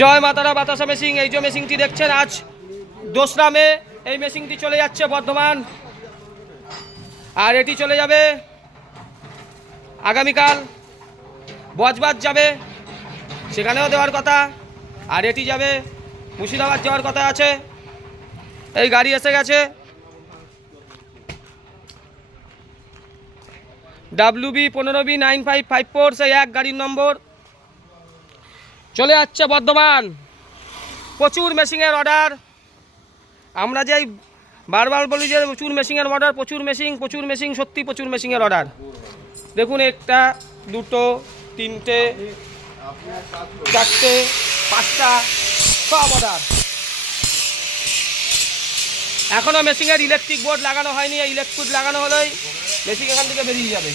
জয় মাতারা বাতাসা মেশিন। এই যে মেশিনটি দেখছেন, আজ 2রা মে এই মেশিনটি চলে যাচ্ছে বর্ধমান, আর এটি চলে যাবে আগামীকাল বজবাজ যাবে, সেখানেও দেওয়ার কথা, আর এটি যাবে মুর্শিদাবাদ যাওয়ার কথা আছে। এই গাড়ি এসে গেছে, WB 15B9554, সেই এক গাড়ির নম্বর চলে যাচ্ছে বর্ধমান। প্রচুর মেশিনের অর্ডার, আমরা যেই বারবার বলি যে প্রচুর মেশিনের অর্ডার, প্রচুর মেশিন, সত্যি প্রচুর মেশিনের অর্ডার। দেখুন, 1টা 2টো 3টে 4টে 5টা সব অর্ডার। এখনও মেশিনের ইলেকট্রিক বোর্ড লাগানো হয়নি, ইলেকট্রিক লাগানো হলেই মেশিন এখান থেকে বেরিয়ে যাবে।